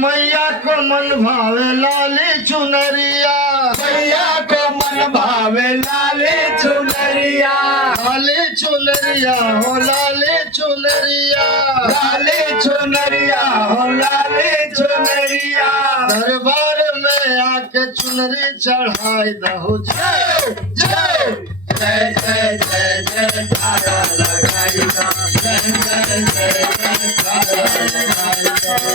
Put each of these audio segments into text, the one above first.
मैया को मन भावे लाली चुनरिया, मैया को मन भावे लाले चुनरिया, लाली चुनरिया हो लाली चुनरिया, लाले चुनरिया हो लाले चुनरिया। दरबार में आके चुनरी चढ़ाई दहो। जय जय जय जय जय जय तारा लगाई ना, जय जय जय जय तारा लगाई ना।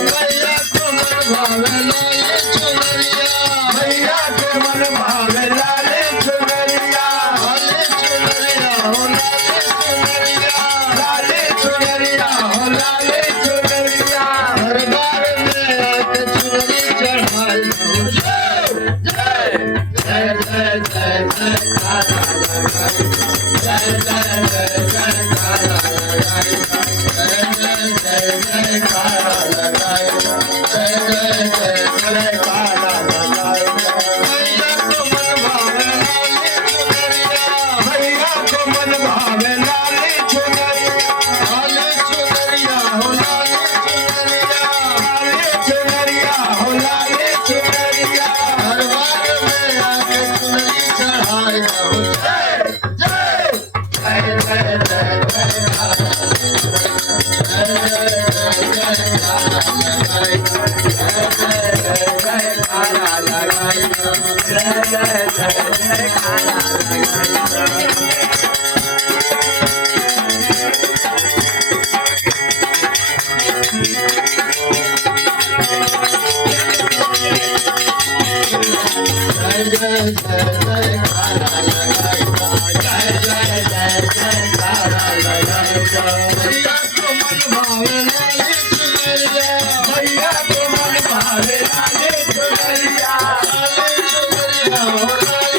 मैया को मन भावे लाली चुनरिया, मैया को मन भावे लाले चुनरिया, लाली चुनरिया हो लाली चुनरिया, लाले चुनरिया हो लाले चुनरिया। दरबार में आके चुनरी चढ़ाई दहो। जय जय जय जय जय तारा लगाई, जय जय जय जय तारा लगाई, जय जय जय जय तारा लगाई, जय जय जय जय तारा लगाई। मैया को मन भावे लाली चुनरिया, मैया को मन भावे लाले चुनरिया, लाली चुनरिया हो लाली चुनरिया, लाले चुनरिया हो लाले चुनरिया। दरबार में आके चुनरी चढ़ाई दहो। जय जय जय जय जय जय तारा लगाई, जय जय जय जय तारा लगाई, जय जय जय जय तारा लगाई। जय जय जय जय तारा लगाई, जय जय जय जय तारा लगाई। मैया को मन भावे लाली चुनरिया, मैया को मन भावे लाले चुनरिया, लाली चुनरिया हो लाली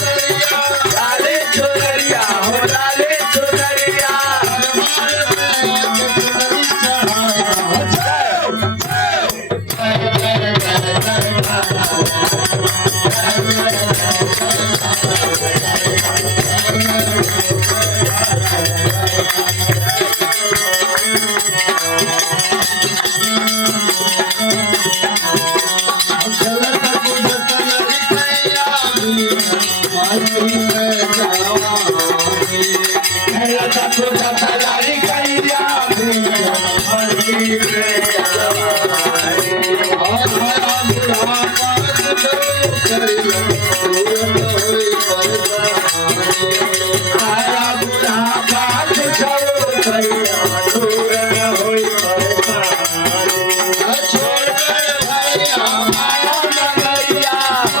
चुनरिया, लाले चुनरिया हो लाले चुनरिया। दरबार में आके चुनरी चढ़ाई दहो। जय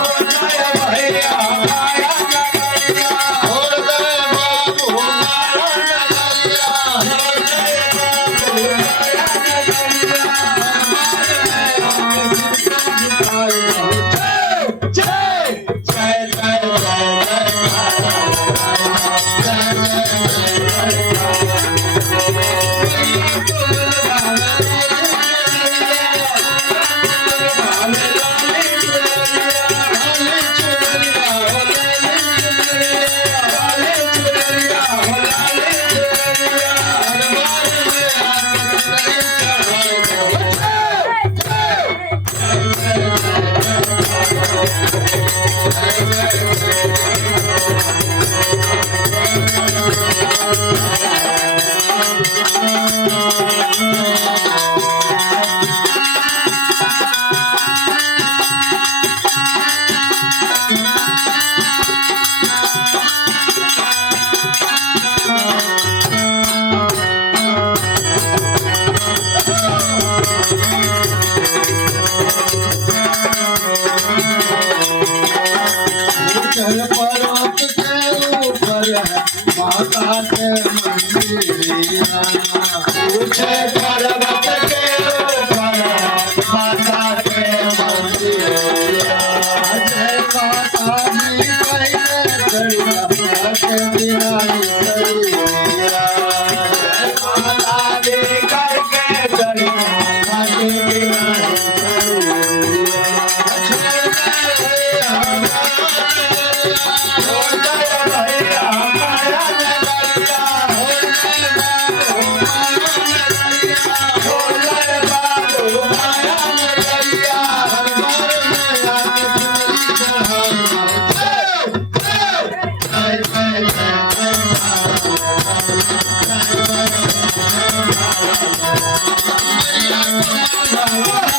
जय जय जय जय तारा चल पर्वत के ऊपर है माता के मंदिरिया, ऊंचे पर्वत के ऊपर माता के मंदिरिया, जय माता दी पहले चढ़िया के बिराई सरिया, माता दे करके चढ़िया के बिराई हो जय बाबू माया नगरिया, जय